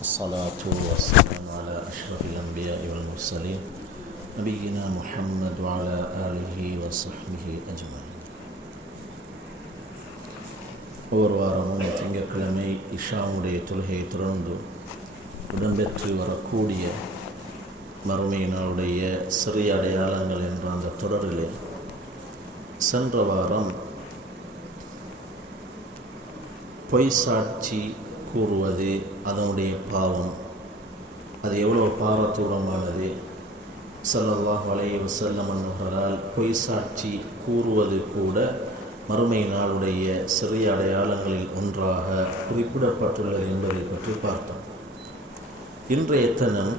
الصلاة والسلام على أشرف الأنبياء والمرسلين نبينا محمد وعلى آله وصحبه أجمعين ஒவ்வொரு வாரமும் திங்கட்கிழமை இஷாவுடைய தொழுகையை தொடர்ந்து இடம்பெற்று வரக்கூடிய மறுமையினாளுடைய சிறிய அடையாளங்கள் என்ற அந்த தொடரிலே சென்ற வாரம் பொய் சாட்சி கூறுவது அதனுடைய பாவம். அது எவ்வளோ பாரதூரமானது ஸல்லல்லாஹு அலைஹி வஸல்லம் அன்னவர்களால் பொய் சாட்சி கூறுவது கூட மறுமை நாளுடைய சிறிய அடையாளங்களில் ஒன்றாக குறிப்பிடப்பட்டுள்ளது என்பதை பற்றி பார்த்தோம். இன்றைய தினம்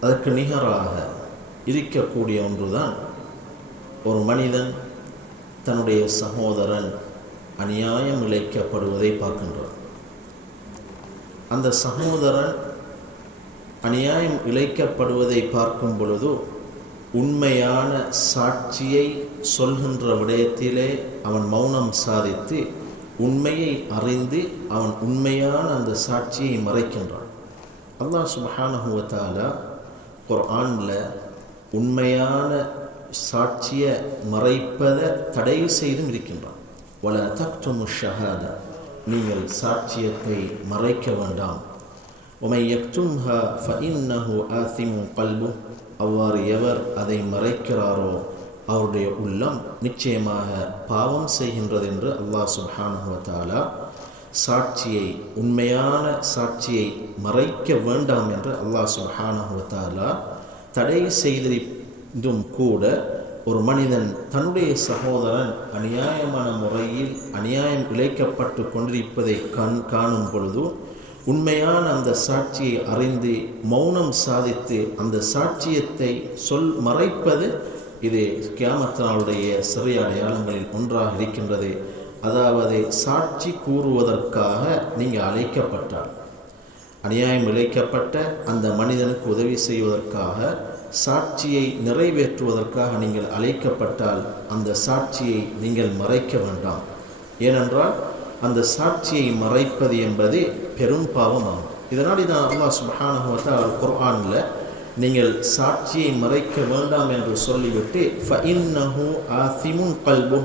அதற்கு நிகராக இருக்கக்கூடிய ஒன்றுதான் ஒரு மனிதன் தன்னுடைய சகோதரன் அநியாயம் இழைக்கப்படுவதை பார்க்கின்றான் அந்த சகோதரன் அநியாயம் இழைக்கப்படுவதை பார்க்கும் பொழுது உண்மையான சாட்சியை சொல்கின்ற விடயத்திலே அவன் மௌனம் சாதித்து உண்மையை அறிந்து அவன் உண்மையான அந்த சாட்சியை மறைக்கின்றான். அல்லாஹ் ஒரு குர்ஆனில் உண்மையான சாட்சியை மறைப்பதை தடை செய்தும் இருக்கின்றான். வல தக்துமு ஷஹாதா. நீங்கள் சாட்சியத்தை மறைக்க வேண்டாம். உமை யக்துன்ஹா ஃபஇன்னஹு ஆசிமு கல்பு அவ்வாறு எவர் அதை மறைக்கிறாரோ அவருடைய உள்ளம் நிச்சயமாக பாவம் செய்கின்றது என்று அல்லாஹ் சுஹானுவத்தாலா சாட்சியை உண்மையான சாட்சியை மறைக்க வேண்டாம் என்று அல்லாஹ் சுஹானுவத்தாலா தடை செய்திருந்தும் கூட ஒரு மனிதன் தன்னுடைய சகோதரன் அநியாயமான முறையில் அநியாயம் இழைக்கப்பட்டு கொண்டிருப்பதை கண் காணும் பொழுது உண்மையான அந்த சாட்சியை அறிந்து மௌனம் சாதித்து அந்த சாட்சியத்தை சொல் மறைப்பது இது கியாமத்தினாளுடைய சிறை அடையாளங்களில் ஒன்றாக இருக்கின்றது. அதாவது சாட்சி கூறுவதற்காக நீங்கள் அழைக்கப்பட்டால் அநியாயம் இழைக்கப்பட்ட அந்த மனிதனுக்கு உதவி செய்வதற்காக சாட்சியை நிறைவேற்றுவதற்காக நீங்கள் அழைக்கப்பட்டால் அந்த சாட்சியை நீங்கள் மறைக்க வேண்டாம். ஏனென்றால் அந்த சாட்சியை மறைப்பது என்பது பெரும் பாவமாகும். இதனால் இதான் அல்லாஹ் சுபஹானஹுவத்தால் குர்ஆனில் நீங்கள் சாட்சியை மறைக்க வேண்டாம் என்று சொல்லிவிட்டு ஃபஇன்னஹு ஆசிமுன் கல்பு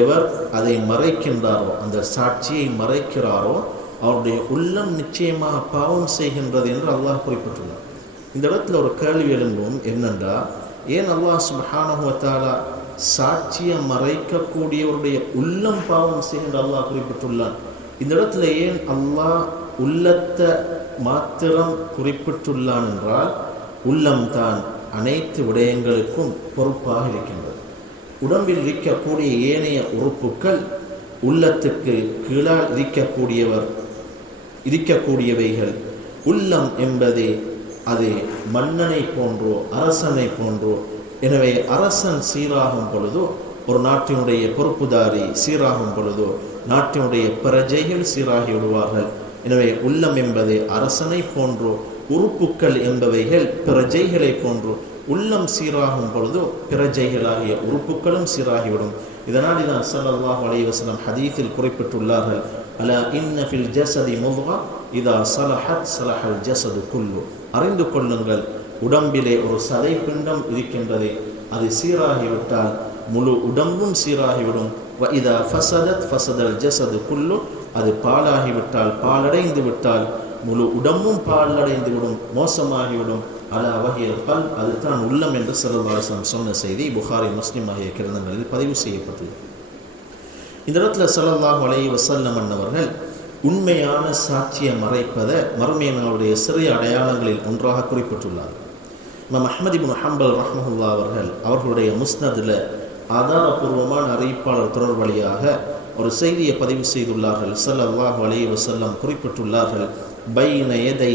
எவர் அதை மறைக்கின்றாரோ அந்த சாட்சியை மறைக்கிறாரோ அவருடைய உள்ளம் நிச்சயமாக பாவம் செய்கின்றது என்று அல்லாஹ் குறிப்பிட்டுள்ளார் இந்த இடத்துல ஒரு கேள்வி எழும்பும் என்னென்றால் ஏன் அல்லாஹ் சுபஹானஹுவத்தாலா சாட்சியம் மறைக்கக்கூடியவருடைய உள்ளம் பாவம் செய்கின்ற அல்லாஹ் குறிப்பிட்டுள்ளான். இந்த இடத்துல ஏன் அல்லாஹ் உள்ளத்தை மாத்திரம் குறிப்பிட்டுள்ளான் என்றால் உள்ளம்தான் அனைத்து விடயங்களுக்கும் பொறுப்பாக இருக்கின்றது. உடம்பில் இருக்கக்கூடிய ஏனைய உறுப்புகள் உள்ளத்துக்கு கீழால் இருக்கக்கூடியவர் இருக்கக்கூடியவைகள். உள்ளம் என்பதே அது மன்னனை போன்றோ அரசனை போன்றோ. எனவே அரசன் சீராகும் பொழுதோ ஒரு நாட்டினுடைய பொறுப்புதாரி சீராகும் பொழுதோ நாட்டினுடைய பிரஜைகள் சீராகி விடுவார்கள். எனவே உள்ளம் என்பது அரசனை போன்றோ உறுப்புக்கள் என்பவைகள் பிரஜைகளை போன்றோ. உள்ளம் சீராகும் பொழுதோ பிரஜைகளாகிய உறுப்புகளும் சீராகிவிடும். இதனால் இதான் சல்லாஹ் அலைவசனம் ஹதீஃபில் குறிப்பிட்டுள்ளார்கள் அல இன்னஃபில் ஜசதி முதுகா இதா சலஹத் சலஹல் ஜசது குல்லு. அறிந்து கொள்ளுங்கள். உடம்பிலே ஒரு சதை பிண்டம் இருக்கின்றது. அது சீராகிவிட்டால் முழு உடம்பும் சீராகிவிடும். வ இதா ஃபசதத் ஃபசதல் ஜசது குல்லு. அது பாலாகிவிட்டால் பாலடைந்து விட்டால் முழு உடம்பும் பாலடைந்து விடும் மோசமாகிவிடும். அல வகையில் பல் அதுதான் உள்ளம் என்று சரவாசம் சொன்ன செய்தி. புகாரி முஸ்லிம் ஆகிய கிரந்தங்களில் பதிவு செய்யப்பட்டது. இந்த இடத்துல சல்லல்லாஹ் வலை வசல்லம் அவர்கள் உண்மையான சாட்சியை மறைப்பதை மறுமையினுடைய சிறிய அடையாளங்களில் ஒன்றாக குறிப்பிட்டுள்ளார். நம்ம அஹமதிபின் ஹம்பல் ரஹ்மஹுல்லா அவர்கள் அவர்களுடைய முஸ்னதில் ஆதாரபூர்வமான அறிவிப்பாளர் தொடர் வழியாக ஒரு செய்தியை பதிவு செய்துள்ளார்கள். சல்லாஹ் அலி வசல்லம் குறிப்பிட்டுள்ளார்கள் பைன எதை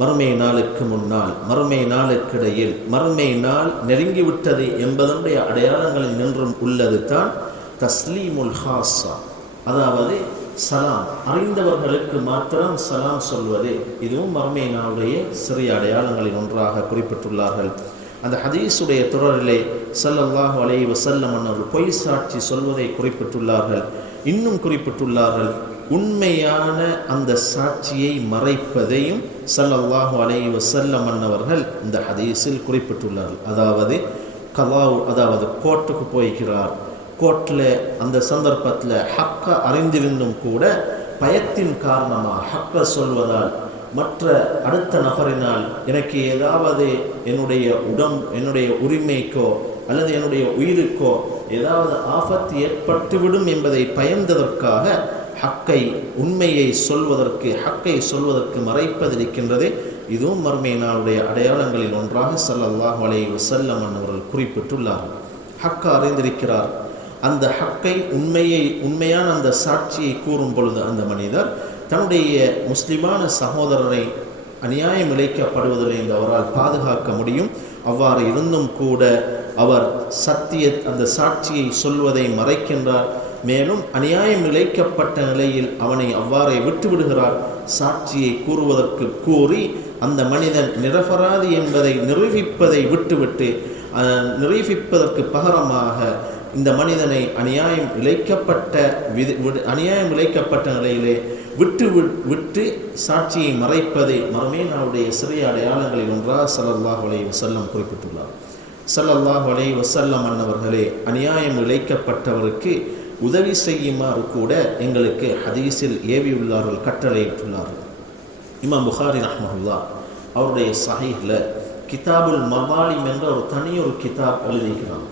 மறுமை நாளுக்கு முன்னால் மறுமை நாளுக்கிடையில் மறுமை நாள் நெருங்கிவிட்டது என்பதனுடைய அடையாளங்களில் நின்றும் உள்ளது தான் தஸ்லீமுல் ஹாஸா. அதாவது சலாம். அறிந்தவர்களுக்கு மாத்திரம் சலாம் சொல்வது. இதுவும் மர்மையினாவுடைய சிறிய அடையாளங்களில் ஒன்றாக குறிப்பிட்டுள்ளார்கள். அந்த ஹதீஸுடைய தொடரிலே ஸல்லல்லாஹு அலைஹி வசல்லம் அவர்கள் பொய் சாட்சி சொல்வதை குறிப்பிட்டுள்ளார்கள். இன்னும் குறிப்பிட்டுள்ளார்கள் உண்மையான அந்த சாட்சியை மறைப்பதையும் சல்லல்லாஹு அலைஹி வசல்லம் அன்னவர்கள் இந்த ஹதீஸில் குறிப்பிட்டுள்ளார்கள். அதாவது கலாவு அதாவது கோர்ட்டுக்கு போய்கிறார் கோட்டில் அந்த சந்தர்ப்பத்தில் ஹக்கை அறிந்திருந்தும் கூட பயத்தின் காரணமாக ஹக்கை சொல்வதால் மற்ற அடுத்த நபரினால் எனக்கு ஏதாவது என்னுடைய உடம் என்னுடைய உரிமைக்கோ அல்லது என்னுடைய உயிருக்கோ ஏதாவது ஆபத்து ஏற்பட்டுவிடும் என்பதை பயந்ததற்காக ஹக்கை உண்மையை சொல்வதற்கு ஹக்கை சொல்வதற்கு மறைப்பதிருக்கின்றது. இதுவும் மர்மை நாளுடைய அடையாளங்களில் ஒன்றாக சல்லல்லாஹ் அலைஹி வஸல்லம் அவர்கள் குறிப்பிட்டுள்ளார் ஹக்கா அறிந்திருக்கிறார். அந்த ஹக்கை உண்மையை உண்மையான அந்த சாட்சியை கூறும் பொழுது அந்த மனிதர் தன்னுடைய முஸ்லிமான சகோதரரை அநியாயம் இழைக்கப்படுவதிலிருந்து அவரால் பாதுகாக்க முடியும். அவ்வாறு இருந்தும் கூட அவர் சத்திய அந்த சாட்சியை சொல்வதை மறைக்கின்றார். மேலும் அநியாயம் இழைக்கப்பட்ட நிலையில் அவனை அவ்வாறே விட்டுவிடுகிறார். சாட்சியை கூறுவதற்கு கூறி அந்த மனிதன் நிரபராதி என்பதை நிரூபிப்பதை விட்டுவிட்டு நிரூபிப்பதற்கு பகரமாக இந்த மனிதனை அநியாயம் இழைக்கப்பட்ட விதி விடு- அநியாயம் இழைக்கப்பட்ட நிலையிலே விட்டு விட்டு சாட்சியை மறைப்பதை மறுமே நாளுடைய சிறிய அடையாளங்களில் ஒன்றாக சல்லல்லாஹ் அலைஹி வசல்லம் குறிப்பிட்டுள்ளார். சல்லல்லாஹ் அலைஹி வசல்லம் அன்னவர்களே அநியாயம் இழைக்கப்பட்டவருக்கு உதவி செய்யுமாறு கூட எங்களுக்கு ஹதீஸில் ஏவியுள்ளார்கள் கட்டளையிட்டுள்ளார்கள். இமாம் புகாரி ரஹ்மஹுல்லா அவருடைய சஹீஹில் கிதாபுல் மவாலிம் என்ற ஒரு தனி ஒரு கிதாப் எழுதிக்கிறாங்க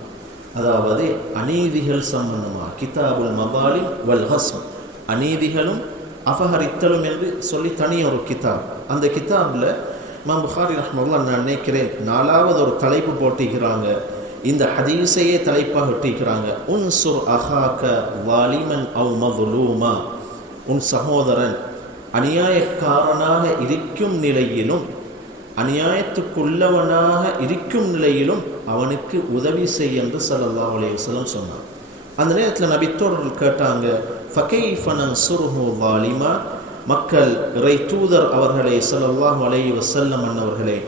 அதாவது அநீதிகள் சம்பந்தமாக கிதாபுல் மபாலி வல் ஹஸ்ம். அநீதிகளும் அபகரித்தலும் என்று சொல்லி தனி ஒரு கிதாப். அந்த கிதாபில் மாம் புகாரி ரஹ்மல்லா நான் நினைக்கிறேன் நாலாவது ஒரு தலைப்பு போட்டிக்கிறாங்க இந்த ஹதீஸையே தலைப்பாக ஒட்டிக்கிறாங்க உன் சுர் அஹாக்க வாலிமன் அவ் மதுலூமா. உன் சகோதரன் அநியாயக்காரனாக இருக்கும் நிலையிலும் அநியாயத்துக்குள்ளவனாக இருக்கும் நிலையிலும் அவனுக்கு உதவி செய் என்று சல்லா அலையம் சொன்னான். அந்த நேரத்தில் நபித்தோடர்கள் கேட்டாங்க ஃபகை ஃபனன் சுருஹோ வாலிமா? மக்கள் இறை தூதர் அவர்களை சல்லாஹ் அலை வசல்லம் அன்னவர்களே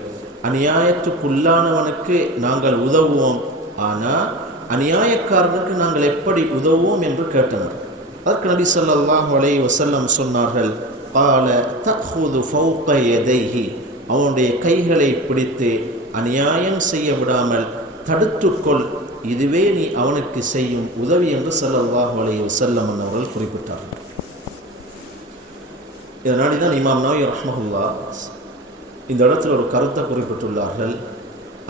அநியாயத்துக்குள்ளானவனுக்கு நாங்கள் உதவுவோம். ஆனால் அநியாயக்காரனுக்கு நாங்கள் எப்படி உதவுவோம்? என்று கேட்டனர். அதற்கு நபி சல்லாஹ் அலை வசல்லம் சொன்னார்கள் பால தஹுது ஃபௌக எதைஹி அவனுடைய கைகளை பிடித்து அநியாயம் செய்ய விடாமல் தடுத்துக்கொள். இதுவே நீ அவனுக்கு செய்யும் உதவி என்று ஸல்லல்லாஹு அலைஹி வஸல்லம் அவர்கள் குறிப்பிட்டார் இதனாடி தான் இமாம் நோய் ரஹ்மஹுல்லா இந்த இடத்துல ஒரு கருத்தை குறிப்பிட்டுள்ளார்கள்.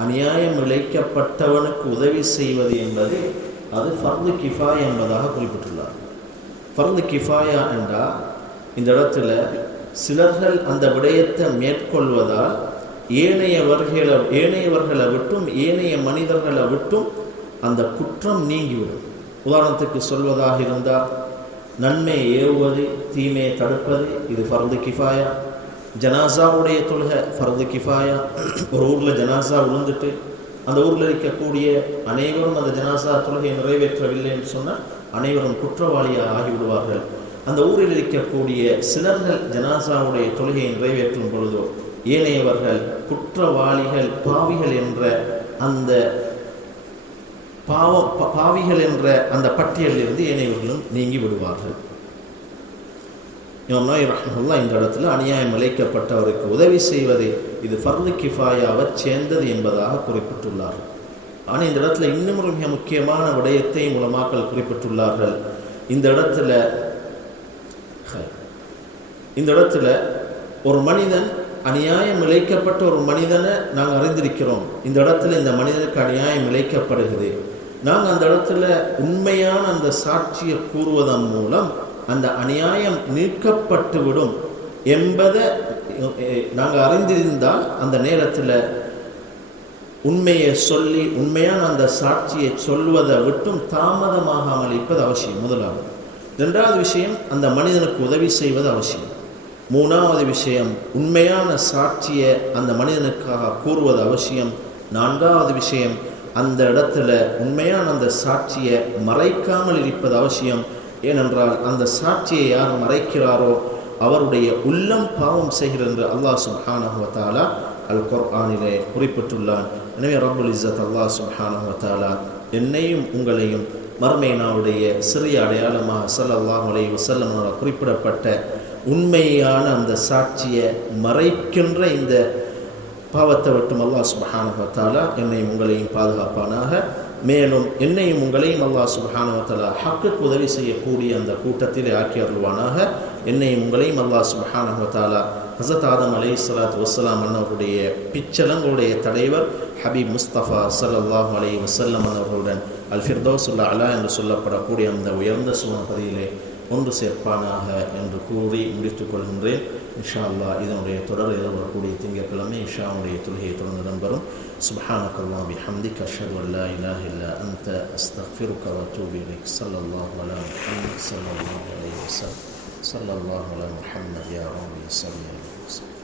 அநியாயம் இழைக்கப்பட்டவனுக்கு உதவி செய்வது என்பது அது ஃபர்து கிஃபாயா என்பதாக குறிப்பிட்டுள்ளார். ஃபர்து கிஃபாயா என்றால் இந்த இடத்துல சிலர்கள் அந்த விடயத்தை மேற்கொள்வதால் ஏனையவர்களை ஏனையவர்களை விட்டும் ஏனைய மனிதர்களை விட்டும் அந்த குற்றம் நீங்கிவிடும். உதாரணத்துக்கு சொல்வதாக இருந்தால் நன்மை ஏவுவது தீமையை தடுப்பது இது ஃபர்து கிஃபாயா. ஜனாசாவுடைய தொழுகை ஃபர்து கிஃபாயா. ஒரு ஊரில் ஜனாசா விழுந்துட்டு அந்த ஊரில் இருக்கக்கூடிய அனைவரும் அந்த ஜனாசா தொழுகையை நிறைவேற்றவில்லைன்னு சொன்னால் அனைவரும் குற்றவாளியாக ஆகிவிடுவார்கள். அந்த ஊரில் இருக்கக்கூடிய சிலர்கள் ஜனாசாவுடைய தொழுகையை நிறைவேற்றும் பொழுதோ ஏனையவர்கள் குற்றவாளிகள் பாவிகள் என்ற அந்த பாவம் ப- பாவிகள் என்ற அந்த பட்டியலிலிருந்து ஏனையவர்களும் நீங்கி விடுவார்கள். இமாம் நாய் இந்த இடத்துல அநியாயம் இழைக்கப்பட்டவருக்கு உதவி செய்வது இது ஃபர்து கிஃபாயாவை சேர்ந்தது என்பதாக குறிப்பிட்டுள்ளார்கள் ஆனால் இந்த இடத்துல இன்னும் ஒரு மிக முக்கியமான விடயத்தை மூலமாக்கள் குறிப்பிட்டுள்ளார்கள். இந்த இடத்துல இந்த இடத்துல ஒரு மனிதன் அநியாயம் இழைக்கப்பட்ட ஒரு மனிதனை நாங்கள் அறிந்திருக்கிறோம். இந்த இடத்துல இந்த மனிதனுக்கு அநியாயம் இழைக்கப்படுகிறது. நாங்கள் அந்த இடத்துல உண்மையான அந்த சாட்சியை கூறுவதன் மூலம் அந்த அநியாயம் நீக்கப்பட்டுவிடும் என்பதை நாங்கள் அறிந்திருந்தால் அந்த நேரத்தில் உண்மையை சொல்லி உண்மையான அந்த சாட்சியை சொல்வதை விட்டும் தாமதமாகாமல் இருப்பது அவசியம் முதலாவது. ரெண்டாவது விஷயம் அந்த மனிதனுக்கு உதவி செய்வது அவசியம். மூணாவது விஷயம் உண்மையான சாட்சியை அந்த மனிதனுக்காக கூறுவது அவசியம். நான்காவது விஷயம் அந்த இடத்துல உண்மையான அந்த சாட்சியை மறைக்காமல் இருப்பது அவசியம். ஏனென்றால் அந்த சாட்சியை யார் மறைக்கிறாரோ அவருடைய உள்ளம் பாவம் செய்கிறது என்று அல்லாஹ் சுப்ஹானஹு அல் குர்ஆனிலே குறிப்பிட்டுள்ளான். எனவே ரபுல் இஸ்ஸத் அல்லாஹ் சுப்ஹானஹு என்னையும் உங்களையும் மர்மைனாவுடைய சிறிய அடையாளமாக சல்லாஹ் அலைஹி வஸல்லம் குறிப்பிடப்பட்ட உண்மையான அந்த சாட்சியை மறைக்கின்ற இந்த பாவத்தை விட்டும் அல்லாஹ் சுபஹானுவத்தாலா என்னையும் உங்களையும் பாதுகாப்பானாக. மேலும் என்னையும் உங்களையும் அல்லாஹ் சுபஹானுவத்தாலா ஹக்குக்கு உதவி செய்யக்கூடிய அந்த கூட்டத்திலே ஆக்கி அருள்வானாக. என்னையும் உங்களையும் அல்லாஹ் சுபஹானுவத்தாலா ஹசத் ஆதம் அலை சலாத் வசலாம் அண்ணவருடைய பிச்சலங்களுடைய தலைவர் ஹபீப் முஸ்தபா சல்லாஹ் அலை வசல்லம் அண்ணவர்களுடன் அல்ஃபிர்தோசுல்லா அலா என்று சொல்லப்படக்கூடிய அந்த உயர்ந்த சுமபதியிலே ஒன்று சேர்ப்பானாக என்று கூறி முடித்துக் கொள்கின்றேன் இன்ஷா அல்லா இதனுடைய தொடர் வரக்கூடிய திங்கட்கிழமை இஷாவுடைய தொழுகையை தொடர்ந்து நம்பரும் சுபஹானக்கல்லா பிஹம்தி கஷது அல்லா இலாஹ